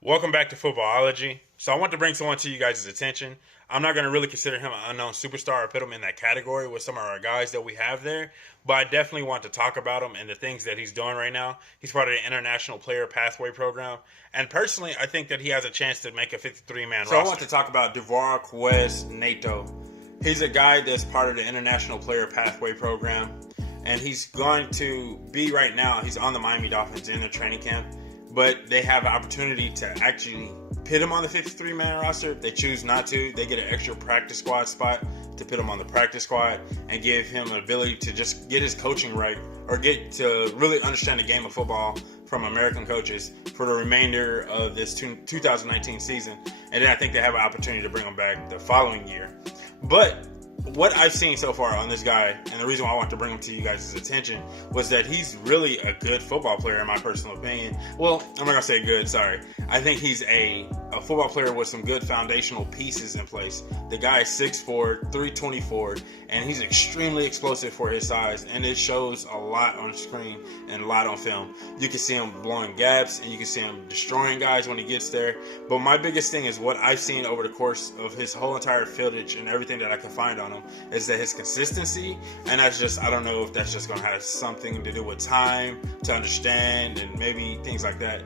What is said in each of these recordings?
Welcome back to Footballology. So I want to bring someone to you guys' attention. I'm not going to really consider him an unknown superstar or put him in that category with some of our guys that we have there, but I definitely want to talk about him and the things that he's doing right now. He's part of the International Player Pathway Program, and personally, I think that he has a chance to make a 53-man roster. So I want to talk about Durval Queiroz Neto. He's a guy that's part of the International Player Pathway Program, and he's going to be right now, he's on the Miami Dolphins in a training camp. But they have an opportunity to actually put him on the 53-man roster. If they choose not to, they get an extra practice squad spot to put him on the practice squad and give him an ability to just get his coaching right or get to really understand the game of football from American coaches for the remainder of this 2019 season. And then I think they have an opportunity to bring him back the following year. But what I've seen so far on this guy, and the reason why I want to bring him to you guys' attention, was that he's really a good football player, in my personal opinion. Well, I'm not going to say good, sorry. I think he's a football player with some good foundational pieces in place. The guy is 6'4", 324, and he's extremely explosive for his size, and it shows a lot on screen and a lot on film. You can see him blowing gaps, and you can see him destroying guys when he gets there. But my biggest thing is what I've seen over the course of his whole entire footage and everything that I can find on him is that his consistency, and that's just, I don't know if that's just going to have something to do with time to understand and maybe things like that.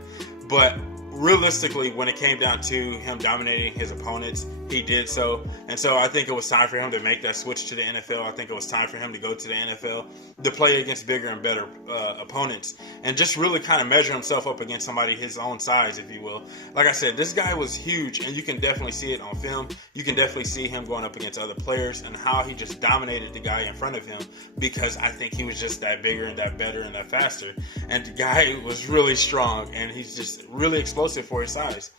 But realistically, when it came down to him dominating his opponents, he did so. And so I think it was time for him to make that switch to the NFL. I think it was time for him to go to the NFL to play against bigger and better opponents and just really kind of measure himself up against somebody his own size, if you will. Like I said, this guy was huge, and you can definitely see it on film. You can definitely see him going up against other players and how he just dominated the guy in front of him, because I think he was just that bigger and that better and that faster. And the guy was really strong, and he's just really explosive for his size.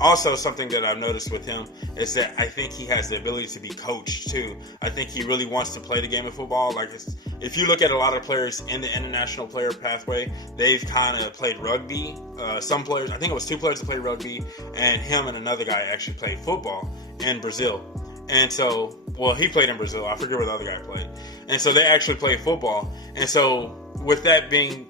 Also, something that I've noticed with him is that I think he has the ability to be coached too. I think he really wants to play the game of football. Like, if you look at a lot of players in the International Player Pathway, they've kind of played rugby. Some players, I think it was 2 players that played rugby, and him and another guy actually played football in Brazil. And so, well, he played in Brazil. I forget where the other guy played. And so they actually played football. And so with that being,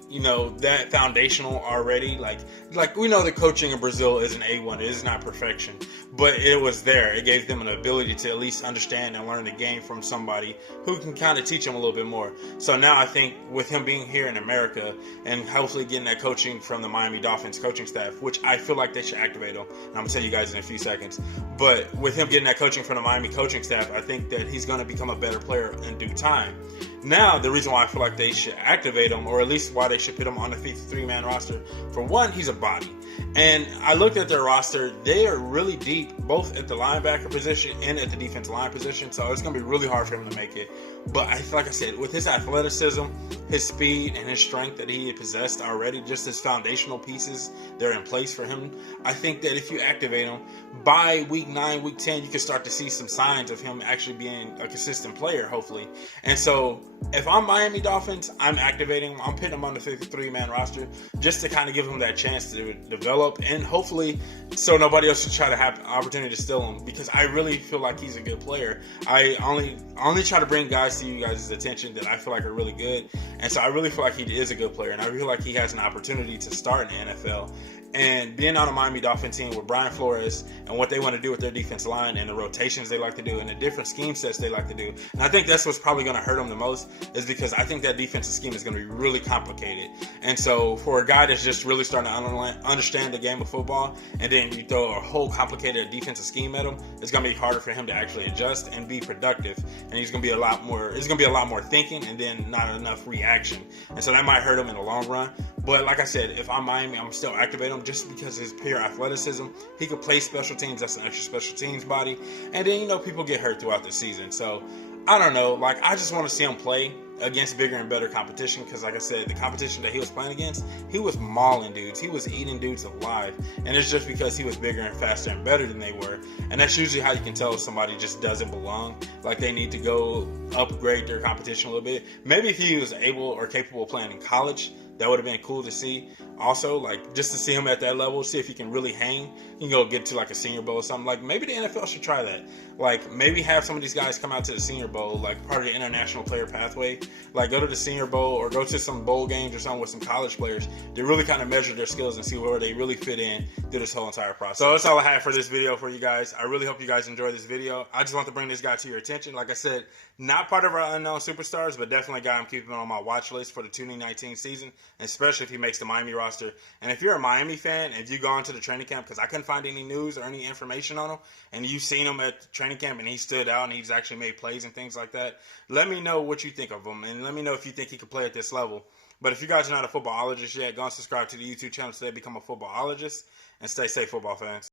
that foundational already, like we know the coaching in Brazil isn't A1, it is not perfection, but it was there. It gave them an ability to at least understand and learn the game from somebody who can kind of teach them a little bit more. So now I think with him being here in America and hopefully getting that coaching from the Miami Dolphins coaching staff, which I feel like they should activate him, and I'm going to tell you guys in a few seconds, but with him getting that coaching from the Miami coaching staff, I think that he's going to become a better player in due time. Now, the reason why I feel like they should activate him, or at least why they should put him on the 53-man roster, for one, he's a body. And I looked at their roster. They are really deep, both at the linebacker position and at the defensive line position, so it's going to be really hard for him to make it. But like I said, with his athleticism, his speed, and his strength that he possessed already, just his foundational pieces that are in place for him, I think that if you activate him, by week 9, week 10, you can start to see some signs of him actually being a consistent player, hopefully. And so if I'm Miami Dolphins, I'm activating him. I'm putting him on the 53-man roster just to kind of give him that chance to develop, and hopefully so nobody else should try to have an opportunity to steal him, because I really feel like he's a good player. I only try to bring guys to you guys' attention that I feel like are really good, and so I really feel like he is a good player, and I feel like he has an opportunity to start in the NFL. And being on a Miami Dolphins team with Brian Flores and what they want to do with their defense line and the rotations they like to do and the different scheme sets they like to do, and I think that's what's probably going to hurt them the most, is because I think that defensive scheme is going to be really complicated. And so for a guy that's just really starting to understand the game of football, and then you throw a whole complicated defensive scheme at him, it's going to be harder for him to actually adjust and be productive. And he's going to be a lot more thinking and then not enough reaction. And so that might hurt him in the long run. But like I said, if I'm Miami, I'm still activating him just because of his pure athleticism. He could play special teams. That's an extra special teams body. And then, people get hurt throughout the season. So, I don't know. I just want to see him play against bigger and better competition, because like I said, the competition that he was playing against, he was mauling dudes. He was eating dudes alive. And it's just because he was bigger and faster and better than they were. And that's usually how you can tell if somebody just doesn't belong. Like, they need to go upgrade their competition a little bit. Maybe if he was able or capable of playing in college, that would have been cool to see. Also, like, just to see him at that level, see if he can really hang, he can go get to like a Senior Bowl or something. Like, maybe the NFL should try that. Like, maybe have some of these guys come out to the Senior Bowl, like part of the international player pathway. Like, go to the Senior Bowl or go to some bowl games or something with some college players to really kind of measure their skills and see where they really fit in through this whole entire process. So that's all I have for this video for you guys. I really hope you guys enjoy this video. I just want to bring this guy to your attention. Like I said, not part of our unknown superstars, but definitely a guy I'm keeping on my watch list for the 2019 season, especially if he makes the Miami roster. And if you're a Miami fan and you've gone to the training camp, because I couldn't find any news or any information on him, and you've seen him at training camp and he stood out and he's actually made plays and things like that, let me know what you think of him, and let me know if you think he could play at this level. But if you guys are not a footballologist yet, go and subscribe to the YouTube channel today, become a footballologist, and stay safe, football fans.